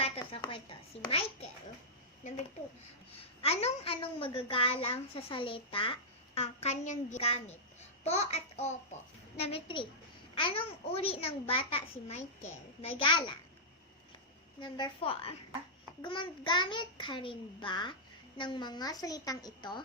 bata sa kwento? Si Michael. Number 2. Anong magagalang sa salita ang kanyang ginamit? Po at opo. Number 3. Anong uri ng bata si Michael? Magalang. Number 4. Gumagamit ka rin ba ng mga salitang ito?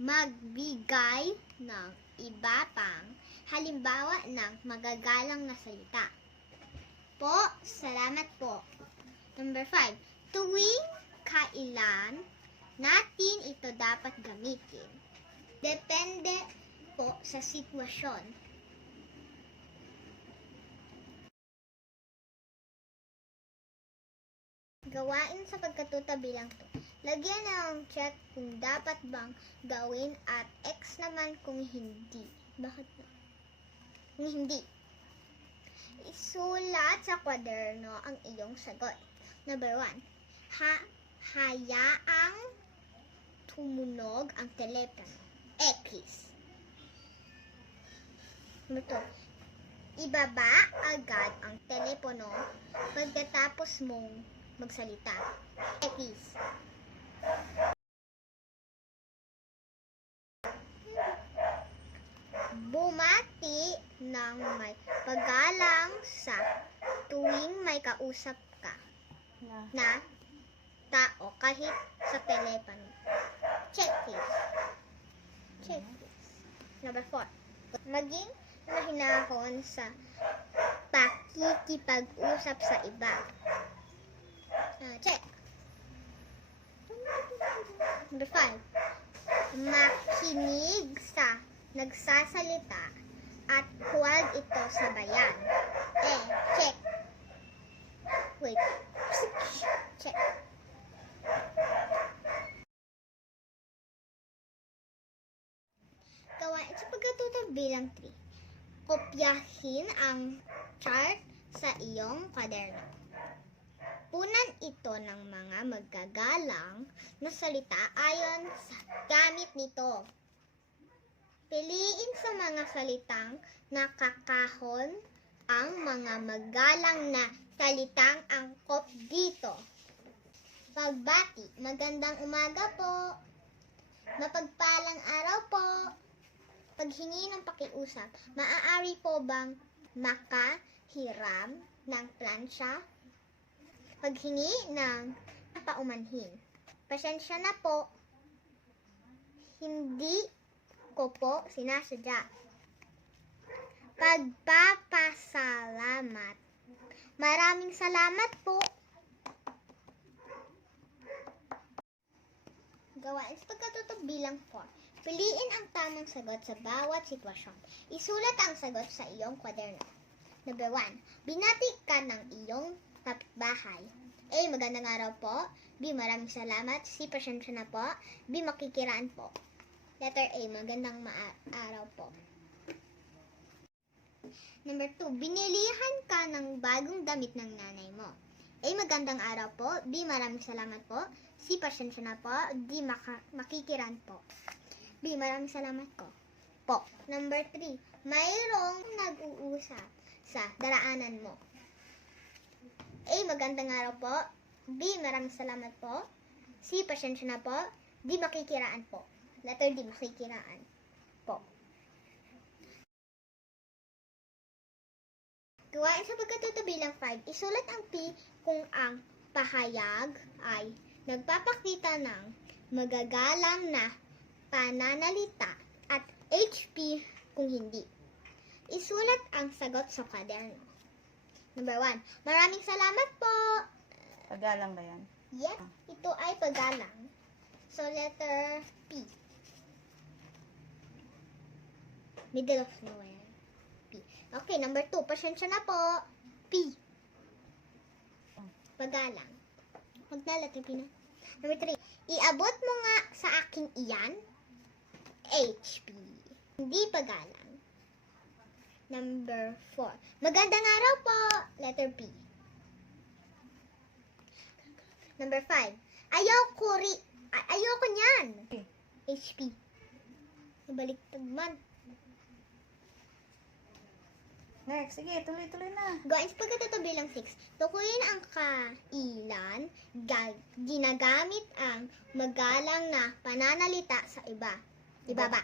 Magbigay ng iba pang halimbawa ng magagalang na salita. Po, salamat po. Number 5. Tuwing kailan natin ito dapat gamitin? Depende po sa sitwasyon. Gawain sa pagkatuta bilang 2. Lagyan ng check kung dapat bang gawin at X naman kung hindi. Bakit na? Kung hindi. Isulat sa kwaderno ang iyong sagot. Number 1. Hayaang tumunog ang telepono. X. Number 2. Ibaba agad ang telepono pagkatapos mong magsalita. X. Bumati ng may paggalang sa tuwing may kausap ka na tao kahit sa telepono. Check this. Check this. Number 4. Maging mahinahon sa pakikipag-usap sa iba. Check. Number 5. Makinig sa nagsasalita at huwag ito sabayan. Check. Wait. Check. Gawain sa pagkatuto bilang 3. Kopyahin ang chart sa iyong kwaderno. Punan ito ng mga magagalang na salita ayon sa gamit nito. Piliin sa mga salitang nakakahon ang mga magalang na salitang angkop dito. Pagbati, magandang umaga po. Mapagpalang araw po. Paghingi ng pakiusap, maaari po bang makahiram ng plansya? Paghingi ng paumanhin. Pasensya na po. Hindi ko po sinasadya. Pagpapasalamat. Maraming salamat po. Gawain sa pagkatuto bilang 4. Piliin ang tamang sagot sa bawat sitwasyon. Isulat ang sagot sa iyong kwaderno. Number 1. Binati ka ng iyong kapitbahay. A. Magandang araw po. B. Maraming salamat. C. Pasensya na po. B. Makikiraan po. Letter A. Magandang araw po. Number 2. Binilihan ka ng bagong damit ng nanay mo. A. Magandang araw po. B. Maraming salamat po. C. Pasensya na po. D. Makikiraan po. B. Maraming salamat po. Number 3. Mayroong nag-uusap sa daraanan mo. A. Magandang araw po. B. Maraming salamat po. C. Pasensya na po. D. Makikiraan po. Letter D. Makikiraan po. Gawain sa pagkatuto bilang 5. Isulat ang P kung ang pahayag ay nagpapakita ng magagalang na pananalita at HP kung hindi. Isulat ang sagot sa kwaderno. Number 1. Maraming salamat po. Pagalang ba yan? Yes, ito ay paggalang. So, letter P. Middle of nowhere. P. Okay, number 2. Pasensya na po. P. Paggalang. Huwag na, letter P na. Number 3. Iabot mo nga sa aking iyan. HP. Hindi paggalang. Number 4. Magandang araw po. Letter P. Number 5. Ayoko niyan. HP. Nabaliktad man. Next, sige, tuloy-tuloy na. Gawain sa pagkatuto bilang 6. Tukuyin ang kailan, ginagamit ang magalang na pananalita sa iba. Ibaba.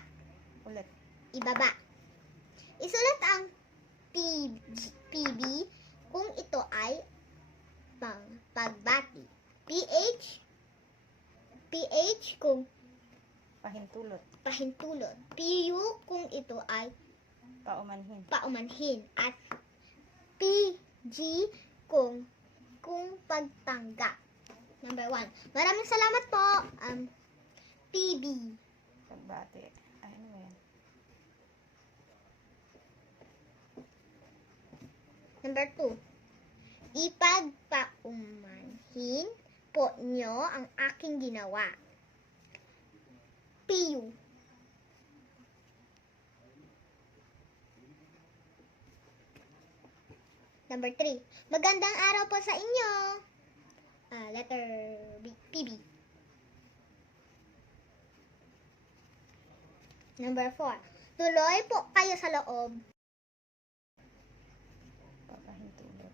Ulit. Ibaba. Isulat ang PB kung ito ay pagbati. PH kung Pahintulot. pahintulot. PU kung ito ay Paumanhin. paumanhin. At PG kung pagtanggap. Number 1. Maraming salamat po. PB. Pagbati. Ay, ano ba yan? Number 2. Ipagpaumanhin po nyo ang aking ginawa. PU. Number 3. Magandang araw po sa inyo. Letter B, PB. Number 4. Tuloy po kayo sa loob. Papahintulot.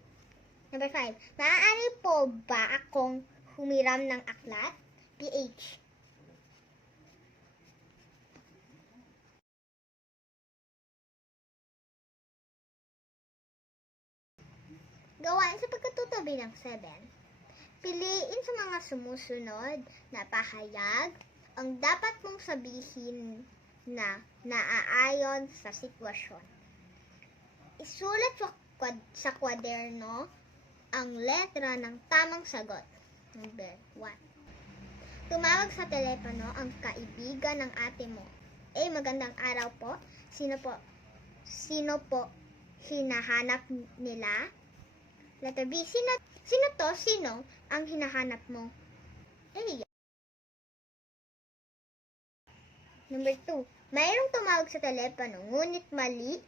Number 5. Maaari po ba akong humiram ng aklat? PH. Gawain sa pagkatuto bilang 7. Piliin sa mga sumusunod na pahayag ang dapat mong sabihin na naaayon sa sitwasyon. Isulat sa kwaderno ang letra ng tamang sagot. Number 1. Tumawag sa telepono ang kaibigan ng ate mo. A. Magandang araw po. Sino po hinahanap nila? Letter B. Sino ang hinahanap mo? A. Number 2. Mayroong tumawag sa telepono, ngunit mali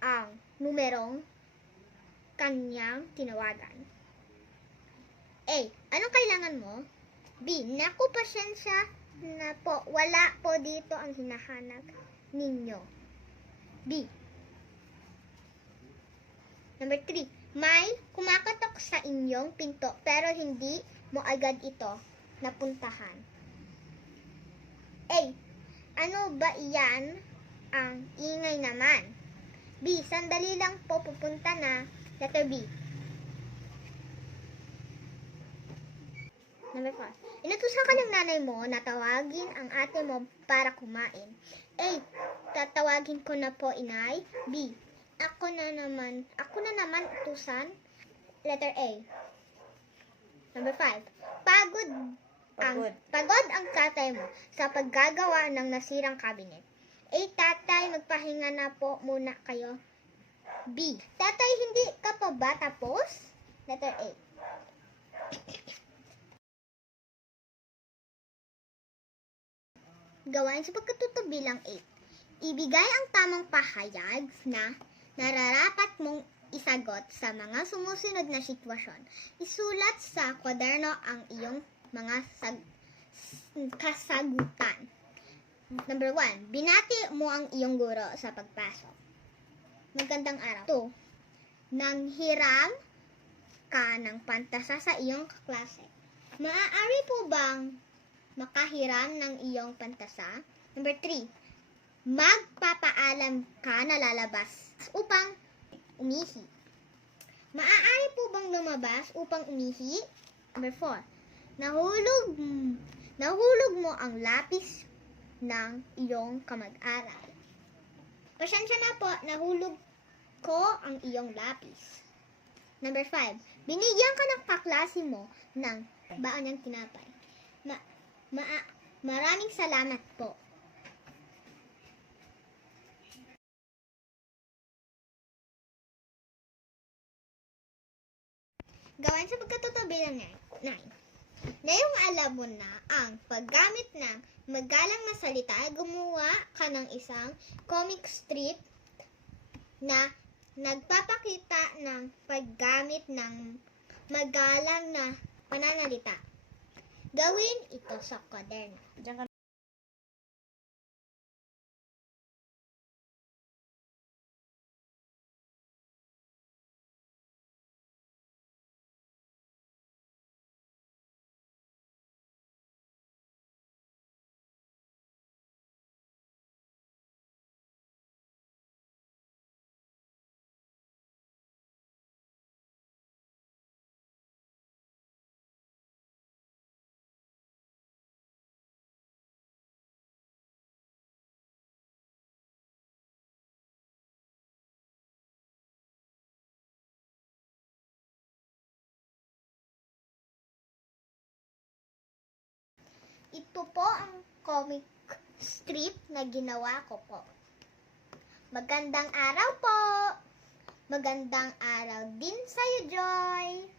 ang numerong kanyang tinawagan. A. Anong kailangan mo? B. Naku, pasensya na po. Wala po dito ang hinahanap ninyo. B. Number 3. May kumakatok sa inyong pinto pero hindi mo agad ito napuntahan. A. Ano ba iyan ang ingay naman? B. Sandali lang po, pupunta na. Letter B. Number 4. Inutusan ka ng nanay mo na tawagin ang ate mo para kumain. A. Tatawagin ko na po, inay. B. Ako na naman utusan. Letter A. Number 5. Pagod ang tatay mo sa paggagawa ng nasirang cabinet. A. Tatay, magpahinga na po muna kayo. B. Tatay, hindi ka pa ba tapos? Letter A. Gawain sa pagkatuto bilang 8. Ibigay ang tamang pahayag na nararapat mong isagot sa mga sumusunod na sitwasyon. Isulat sa kwaderno ang iyong mga kasagutan. Number 1. Binati mo ang iyong guro sa pagpasok. Magandang araw. 2. Nanghiram ka ng pantasa sa iyong kaklase. Maaari po bang makahiram ng iyong pantasa? Number 3. Magpapaalam ka na lalabas upang umihi. Maaari po bang lumabas upang umihi? Number 4. Nahulog mo ang lapis ng iyong kamag-aral. Pasensya na po, nahulog ko ang iyong lapis. Number 5. Binigyan ka ng kaklase mo ng baon ng tinapay. Maraming salamat po. Gawain sa pagkatuto bilang 9. Ngayong alam mo na ang paggamit ng magalang na salita, gumawa ka ng isang comic strip na nagpapakita ng paggamit ng magalang na pananalita. Gawin ito sa kwaderno. Diyan ka ito po ang comic strip na ginawa ko po. Magandang araw po! Magandang araw din sa'yo, Joy!